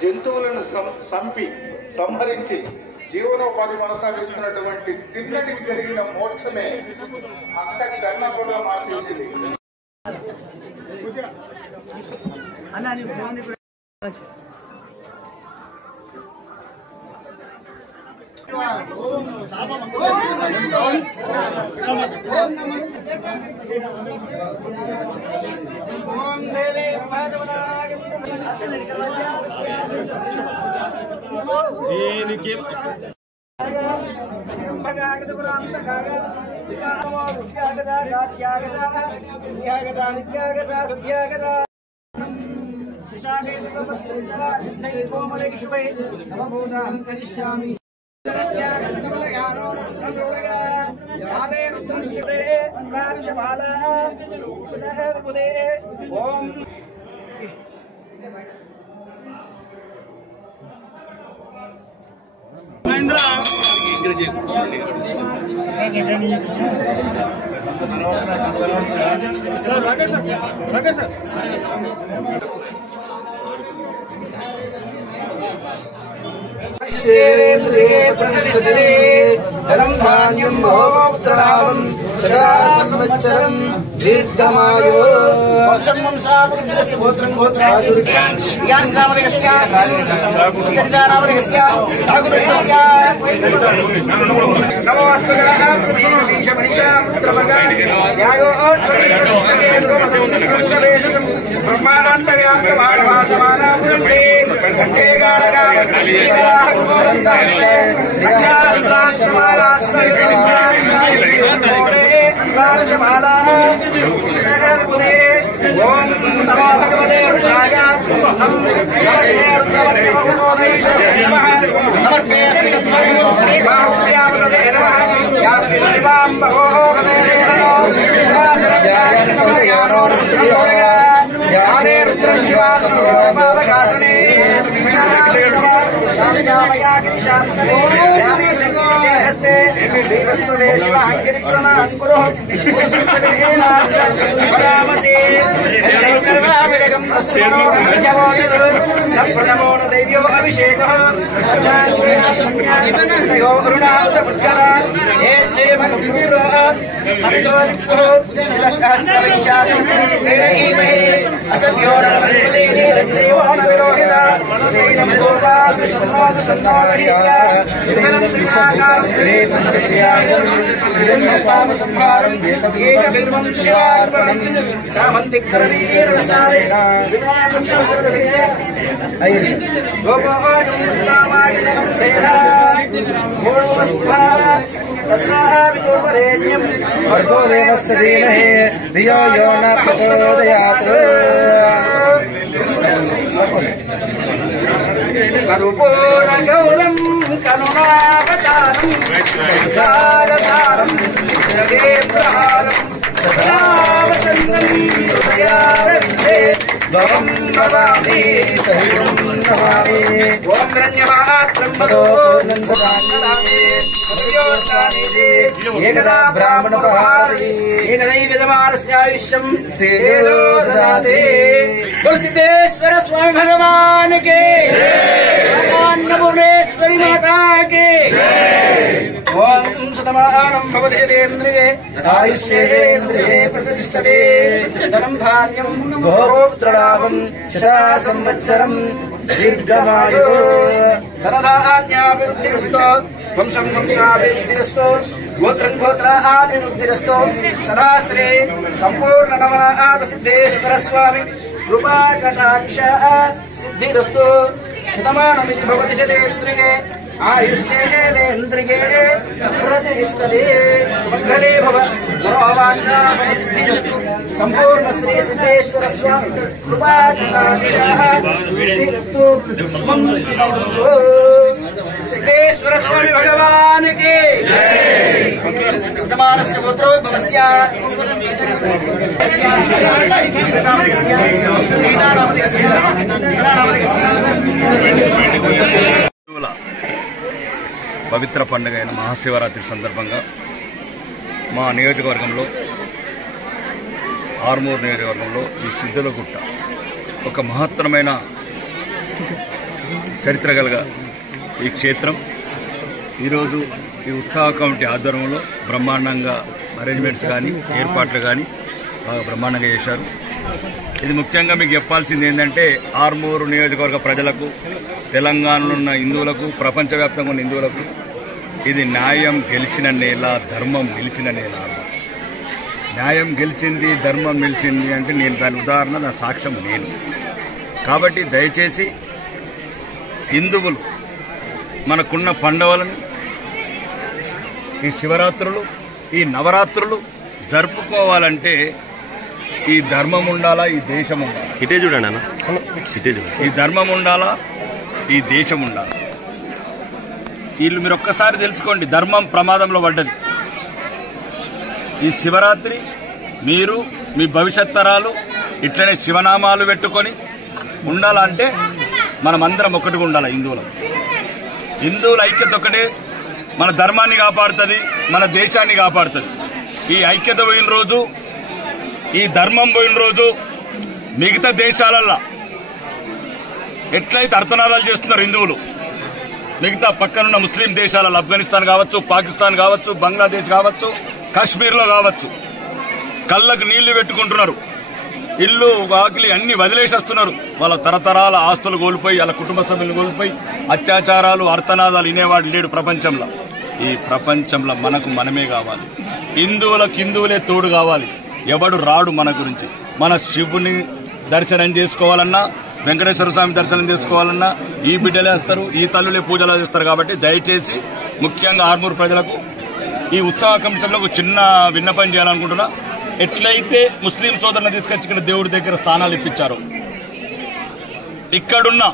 జంతువులను సంహరించి జీవనోపాధి కొనసాగిస్తున్నటువంటి తిన్నటికి జరిగిన మోక్షమే అక్కడి కన్నపుగా మార్చేసింది. धनं धान्यं भोक्तृणामं सदा संवत्सरं दीर्घमायो वंशं वंशावृद्धिरस्तु गोत्रं गोत्रायुर्ज्ञानस्नामलयस्य गणितानामलयस्य सागुरुस्य नमोऽस्तु गणनाप्रभीमनीशमनीषां पुत्रभगा न्यायो उत्सवेशं ब्रह्मानन्तव्याप्तमानवासमानापुरम्भे घण्टे गाणगावन्तिश्रीराः गोरन्दास्ते राक्षमाला ओम नमो भगवते रुद्राय नमस्ते भर्गो देवस्य धीमहि धियो यो न प्रचोदयात् करुपूर्णगौरं करुणावतारं संसारसारं जगेन्द्रहारं सदा वसन्तं हृदयारविन्दे भवं भवामि सहितं नमामि ॐ रण्यमात्रं मदो नन्ददामि एकदा ब्राह्मण प्रहारी एकदैविदमानस्यायुष्यं तेजो ददाति तुलसीदेश्वर स्वामी भगवान के अन्नपूर्णेश्वरी माता के ओम शतमानं भवति शतेन्द्रिये आयुष्येन्द्रिये प्रतिष्ठते धनं धान्यं भोक्तृणामं शता संवत्सरं दीर्घमायु धनधान्याभिवृद्धिरस्तु वंशं वंशाभिवृद्धिरस्तु गोत्रं गोत्राभिवृद्धिरस्तु सदाश्री संपूर्ण नवनाथ सिद्धेश्वर स्वामी कृपा कटाक्ष सिद्धिरस्तु शतमानमिति भवति शतेन्द्रिये आयुष्येवेन्द्रिये प्रतिष्ठते सुमङ्गले भव मनोवाञ्छाफलसिद्धिरस्तु संपूर्ण श्री सिद्धेश्वर स्वामी कृपा कटाक्ष सिद्धिरस्तु शुभं शुभमस्तु सिद्धेश्वर स्वामी भगवान के वर्तमानस्य गोत्रोद्भवस्य పవిత్ర పండుగ అయిన మహాశివరాత్రి సందర్భంగా మా నియోజకవర్గంలో ఆర్మూర్ నియోజకవర్గంలో ఈ సిద్ధులగుట్ట ఒక మహత్తరమైన చరిత్ర గల ఈ క్షేత్రం ఈరోజు ఈ ఉత్సవ కమిటీ ఆధ్వర్యంలో బ్రహ్మాండంగా అరేంజ్మెంట్స్ కానీ ఏర్పాట్లు కానీ బాగా బ్రహ్మాండంగా చేశారు. ఇది ముఖ్యంగా మీకు చెప్పాల్సింది ఏంటంటే ఆర్మూరు నియోజకవర్గ ప్రజలకు, తెలంగాణలో ఉన్న హిందువులకు, ప్రపంచవ్యాప్తంగా ఉన్న హిందువులకు ఇది న్యాయం గెలిచిన నేల, ధర్మం నిలిచిన నేల. న్యాయం గెలిచింది, ధర్మం నిలిచింది అంటే నేను దాని ఉదాహరణ, నా సాక్ష్యం నేను. కాబట్టి దయచేసి హిందువులు మనకున్న పండుగలను, ఈ శివరాత్రులు, ఈ నవరాత్రులు జరుపుకోవాలంటే ఈ ధర్మం ఉండాలా, ఈ దేశం ఉండాలా. ఇటే చూడండి అన్న, ఇటే చూడండి. ఈ ధర్మం ఉండాలా, ఈ దేశం ఉండాలా. వీళ్ళు మీరు ఒక్కసారి తెలుసుకోండి, ధర్మం ప్రమాదంలో పడ్డది. ఈ శివరాత్రి మీరు మీ భవిష్యత్ తరాలు ఇట్లనే శివనామాలు పెట్టుకొని ఉండాలంటే మనమందరం ఒకటిగా ఉండాలి. హిందువుల ఐక్యత ఒకటే మన ధర్మాన్ని కాపాడుతుంది, మన దేశాన్ని కాపాడుతుంది. ఈ ఐక్యత పోయిన రోజు, ఈ ధర్మం పోయిన రోజు మిగతా దేశాలల్లో ఎట్లయితే అర్థనాదాలు చేస్తున్నారు హిందువులు, మిగతా పక్కనున్న ముస్లిం దేశాలలో ఆఫ్ఘనిస్తాన్ కావచ్చు, పాకిస్తాన్ కావచ్చు, బంగ్లాదేశ్ కావచ్చు, కాశ్మీర్లో కావచ్చు, కళ్ళకు నీళ్లు పెట్టుకుంటున్నారు, ఇల్లు వాకిలి అన్ని వదిలేసేస్తున్నారు. వాళ్ళ తరతరాల ఆస్తులు కోల్పోయి, వాళ్ళ కుటుంబ సభ్యులు కోల్పోయి, అత్యాచారాలు, అర్థనాదాలు వినేవాడు లేడు ప్రపంచంలో. ఈ ప్రపంచంలో మనకు మనమే కావాలి, హిందువులకు హిందువులే తోడు కావాలి. ఎవడు రాడు మన గురించి. మన శివుని దర్శనం చేసుకోవాలన్నా, వెంకటేశ్వర స్వామి దర్శనం చేసుకోవాలన్నా ఈ బిడ్డలేస్తారు, ఈ తల్లులే పూజలు చేస్తారు. కాబట్టి దయచేసి ముఖ్యంగా ఆర్మూరు ప్రజలకు ఈ ఉత్సవ కమిషన్లో ఒక చిన్న విన్నపం చేయాలనుకుంటున్నా. ఎట్లయితే ముస్లిం సోదరులను తీసుకొచ్చి ఇక్కడ దేవుడి దగ్గర స్థానాలు ఇప్పించారు, ఇక్కడున్న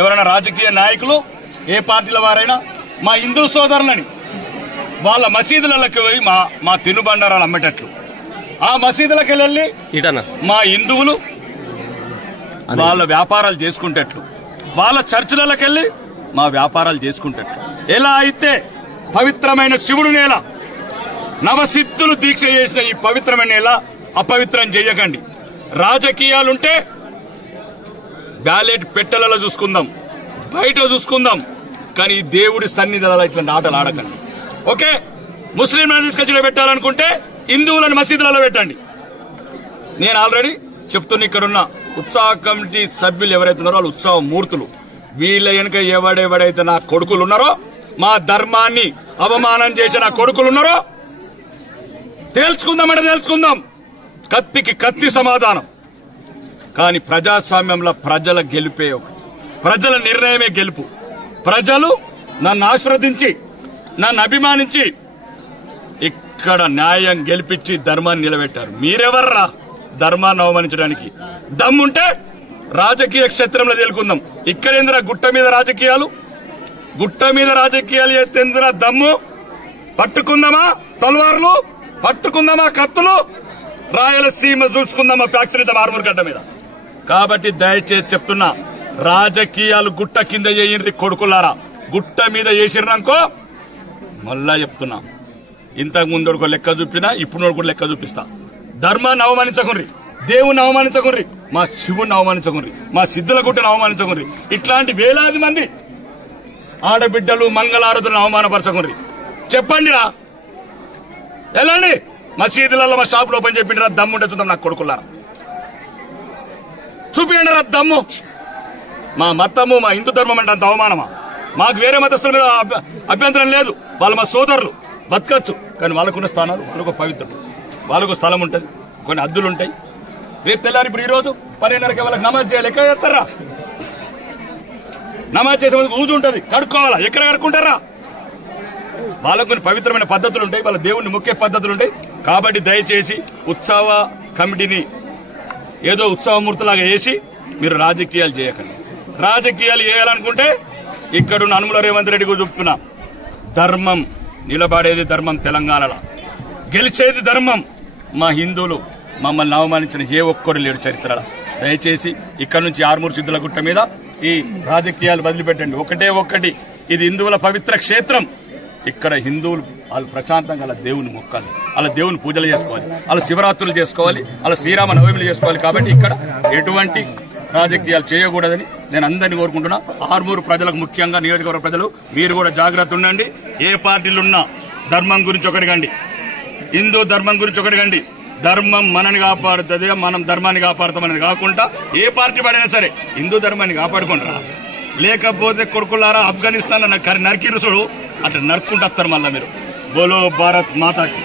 ఎవరైనా రాజకీయ నాయకులు, ఏ పార్టీల వారైనా మా హిందూ సోదరులని వాళ్ళ మసీదులకి పోయి మా తినుబండారాలు అమ్మేటట్లు, ఆ మసీదులకు వెళ్ళి మా హిందువులు వాళ్ళ వ్యాపారాలు చేసుకుంటట్లు, వాళ్ళ చర్చిలకి వెళ్ళి మా వ్యాపారాలు చేసుకుంటట్లు. ఎలా అయితే పవిత్రమైన శివుడు నేల, నవసిద్ధులు దీక్ష చేసిన ఈ పవిత్రమైన నేల అపవిత్రం చేయకండి. రాజకీయాలుంటే బ్యాలెట్ పెట్టెలలో చూసుకుందాం, బయట చూసుకుందాం, కానీ దేవుడి సన్నిధానాలు ఇట్లాంటి ఆటలు ఆడకండి. ఓకే, ముస్లింలను తీసుకొచ్చి పెట్టాలనుకుంటే హిందువులను మసీదులలో పెట్టండి. నేను ఆల్రెడీ చెప్తున్నా, ఇక్కడున్న ఉత్సవ కమిటీ సభ్యులు ఎవరైతే ఉన్నారో వాళ్ళు ఉత్సవ మూర్తులు. వీళ్ళ వెనుక ఎవడెవడైతే నా కొడుకులు ఉన్నారో, మా ధర్మాన్ని అవమానం చేసిన కొడుకులు ఉన్నారో తేల్చుకుందామంటే తేల్చుకుందాం, కత్తికి కత్తి సమాధానం. కానీ ప్రజాస్వామ్యంలో ప్రజల గెలుపే, ప్రజల నిర్ణయమే గెలుపు. ప్రజలు నన్ను ఆశీర్వదించి, నన్ను అభిమానించి ఇక్కడ న్యాయం గెలిపించి ధర్మాన్ని నిలబెట్టారు. మీరెవర్రా ధర్మాన్ని అవమానించడానికి? దమ్ముంటే రాజకీయ క్షేత్రంలో తేలుకుందాం. ఇక్కడేంద్ర గుట్ట మీద రాజకీయాలు, గుట్ట మీద రాజకీయాలు చేస్తేంద్ర దమ్ము? పట్టుకుందామా తల్వార్లు, పట్టుకుందామా కత్తులు, రాయలసీమ చూసుకుందామా ఫ్యాక్టరీ ఆర్మూర్ గడ్డ మీద. కాబట్టి దయచేసి చెప్తున్నా, రాజకీయాలు గుట్ట కింద చేయండి కొడుకులారా. గుట్ట మీద చేసిరనుకో మళ్ళా చెప్తున్నా, ఇంతకు ముందు ఒక లెక్క చూపినా ఇప్పుడు కూడా లెక్క చూపిస్తా. ధర్మాన్ని అవమానించకుండ్రి, దేవుణ్ణి అవమానించకుండ్రి, మా శివుణ్ణి అవమానించకుండ్రి, మా సిద్ధులగుట్టను అవమానించకుండ్రి. ఇట్లాంటి వేలాది మంది ఆడబిడ్డలు మంగళారతులను అవమానపరచకుండ్రి. చెప్పండిరా, వెళ్ళండి మసీదులలో, మా షాపులో ఓపెన్ చెప్పిండిరా. దమ్ముంటే చూద్దాం నాకు కొడుకులారా, చూపించండి రా దమ్ము. మా మతము, మా హిందూ ధర్మం అంటే అంత అవమానమా? మాకు వేరే మతస్థుల మీద అభ్యంతరం లేదు, వాళ్ళు మా సోదరులు, బతకచ్చు. కానీ వాళ్ళకున్న స్థానాలు, వాళ్ళకు పవిత్రం, వాళ్ళకు స్థలం ఉంటుంది, కొన్ని హద్దులు ఉంటాయి. రేపు తెల్లారి ఇప్పుడు ఈ రోజు 12:30కి వాళ్ళకి నమాజ్ చేయాలి. ఎక్కడ చేస్తారా? నమాజ్ చేసే ఊజు ఉంటుంది, కడుక్కోవాలా. ఎక్కడ కడుక్కుంటారా? వాళ్ళకు కొన్ని పవిత్రమైన పద్ధతులు ఉంటాయి, వాళ్ళ దేవుణ్ణి ముఖ్య పద్ధతులు ఉంటాయి. కాబట్టి దయచేసి ఉత్సవ కమిటీని ఏదో ఉత్సవమూర్తిలాగా వేసి మీరు రాజకీయాలు చేయకండి. రాజకీయాలు చేయాలనుకుంటే ఇక్కడున్న అనుముల రేవంత్ రెడ్డికి చెప్తున్నా, ధర్మం నిలబడేది ధర్మం, తెలంగాణలో గెలిచేది ధర్మం. మా హిందువులు మమ్మల్ని అవమానించిన ఏ ఒక్కడు లేడు చరిత్రలో. దయచేసి ఇక్కడ నుంచి ఆర్మూర్ సిద్ధులగుట్ట మీద ఈ రాజకీయాలు వదిలిపెట్టండి. ఒకటే ఒక్కటి, ఇది హిందువుల పవిత్ర క్షేత్రం. ఇక్కడ హిందువులు వాళ్ళు ప్రశాంతంగా అలా దేవుని మొక్కాలి, అలా దేవుని పూజలు చేసుకోవాలి, అలా శివరాత్రులు చేసుకోవాలి, అలా శ్రీరామ నవమిలు చేసుకోవాలి. కాబట్టి ఇక్కడ ఎటువంటి రాజకీయాలు చేయకూడదని నేను అందరినీ కోరుకుంటున్నా. ఆర్మూరు ప్రజలకు, ముఖ్యంగా నియోజకవర్గ ప్రజలు, మీరు కూడా జాగ్రత్త ఉండండి. ఏ పార్టీలున్నా ధర్మం గురించి ఒకటిగండి, హిందూ ధర్మం గురించి ఒకటిగండి. ధర్మం మనని కాపాడుతుంది, మనం ధర్మాన్ని కాపాడుతామనేది కాకుండా ఏ పార్టీ పడైనా సరే హిందూ ధర్మాన్ని కాపాడుకుంటారా. లేకపోతే కొడుకులారా ఆఫ్ఘనిస్తాన్ నరికి రుసుడు అట్లా నరుక్కుంటూ వస్తారు మళ్ళా మీరు. బోలో భారత్ మాతాకి.